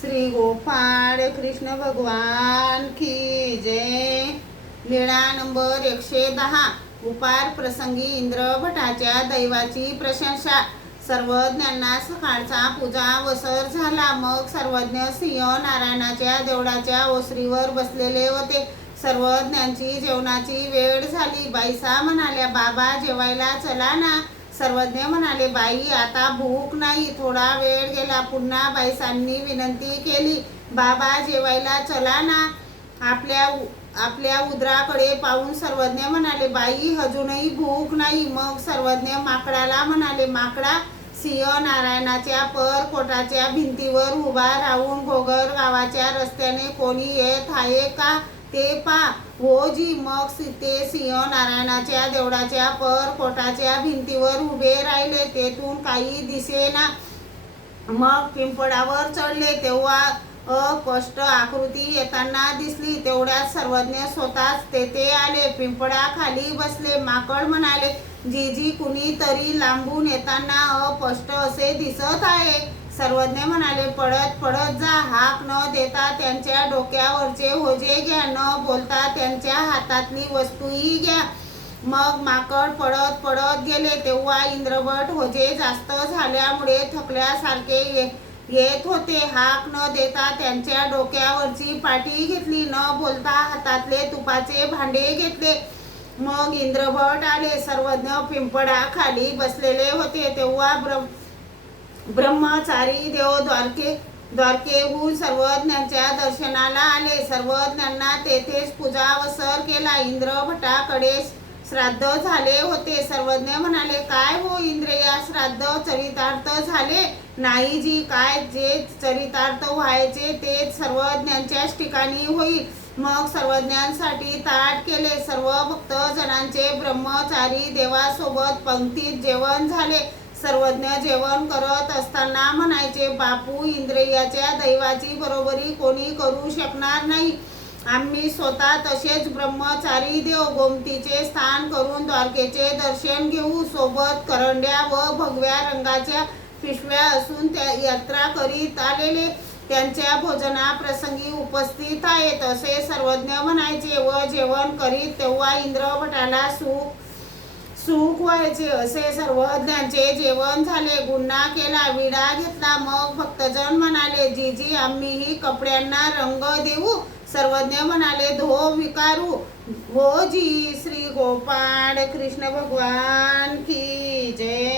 श्री गोपाळ कृष्ण भगवान की जय। लीळा नंबर 110। उपार प्रसंगी इंद्र भटाच्या दैवाची प्रशंसा। सर्वज्ञांना सकाळचा पूजा वसर झाला। मग सर्वज्ञ सिंह नारायणाच्या देवळाच्या ओसरीवर बसलेले होते। सर्वज्ञांची जेवणाची वेळ झाली। बाईसा म्हणाल्या, बाबा जेवायला चला ना। सर्वज्ञ म्हणाले, बाई आता भूक नाही, थोडा वेळ गेला। पुन्हा बाईसांनी विनंती केली, बाबा जेवायला चला ना। आपल्या उदराकडे पाहून सर्वज्ञ म्हणाले, बाई अजूनही भूक नाही। मग सर्वज्ञ माकडाला म्हणाले, माकडा, सिंह नारायणाच्या परकोटाच्या भिंतीवर उभा राहून घोगर गावाच्या रस्त्याने कोणी येत आहे का ते पा। होजी। मग ते सिंह नारायणाच्या देवळाच्या परकोटाच्या भिंतीवर उभे राहिले। तेथून काही दिसेना। मग पिंपळावर चढले तेव्हा अस्पष्ट आकृती येताना दिसली। तेवढ्यात सर्वज्ञ स्वतःच तेथे आले, पिंपळाखाली बसले। माकड म्हणाले, जीजी कुणीतरी लांबून येताना अस्पष्ट असे दिसत आहे। सर्वज्ञ म्हणाले, पळत पळत जा। हाक न देता त्यांच्या डोक्यावरचे ओझे घ्या, न बोलता त्यांच्या हातातली वस्तूही घ्या। मग माकड पळत पळत गेले। तेव्हा इंद्रभट ओझे जास्त झाल्यामुळे थकल्यासारखे येत होते। हाक न देता त्यांच्या डोक्यावरची पाटी घेतली, न बोलता हातातले तुपाचे भांडे घेतले। मग इंद्रभट आले। सर्वज्ञ पिंपळाखाली बसलेले होते। तेव्हा ब्रह्मचारी देव द्वारकेहून सर्वज्ञांच्या दर्शनाला आले। सर्वज्ञांना तेथेच पूजावसर केला। इंद्रभटाकडे श्राद्ध झाले होते। सर्वज्ञ म्हणाले, काय हो इंद्रिया, श्राद्ध चरितार्थ झाले नाही जी। काय जे चरितार्थ व्हायचे ते सर्वज्ञांच्याच ठिकाणी होईल। मग सर्वज्ञांसाठी ताट केले। सर्व भक्तजनांचे ब्रह्मचारी देवासोबत पंक्तीत जेवण झाले। सर्वज्ञ जेवण करत असताना म्हणायचे, बापू, इंद्रियाच्या दैवाची बरोबरी कोणी करू शकणार नाही। आम्ही स्वतः तसेच ब्रह्मचारी देव गोमतीचे स्नान करून द्वारकेचे दर्शन घेऊ। सोबत करंड्या व भगव्या रंगाच्या पिशव्या असून त्या यात्रा करीत आलेले त्यांच्या भोजनाप्रसंगी उपस्थित आहेत, असे सर्वज्ञ म्हणायचे व जेवण करीत तेव्हा इंद्रभटाला सुख व्हायचे। असे सर्वज्ञांचे जेवण झाले। गुन्हा केला, विडा घेतला। मग भक्तजन म्हणाले, जीजी आम्हीही कपड्यांना रंग देऊ। सर्वज्ञ म्हणाले, धो विकारू। हो जी। श्री गोपाळ कृष्ण भगवान की जय।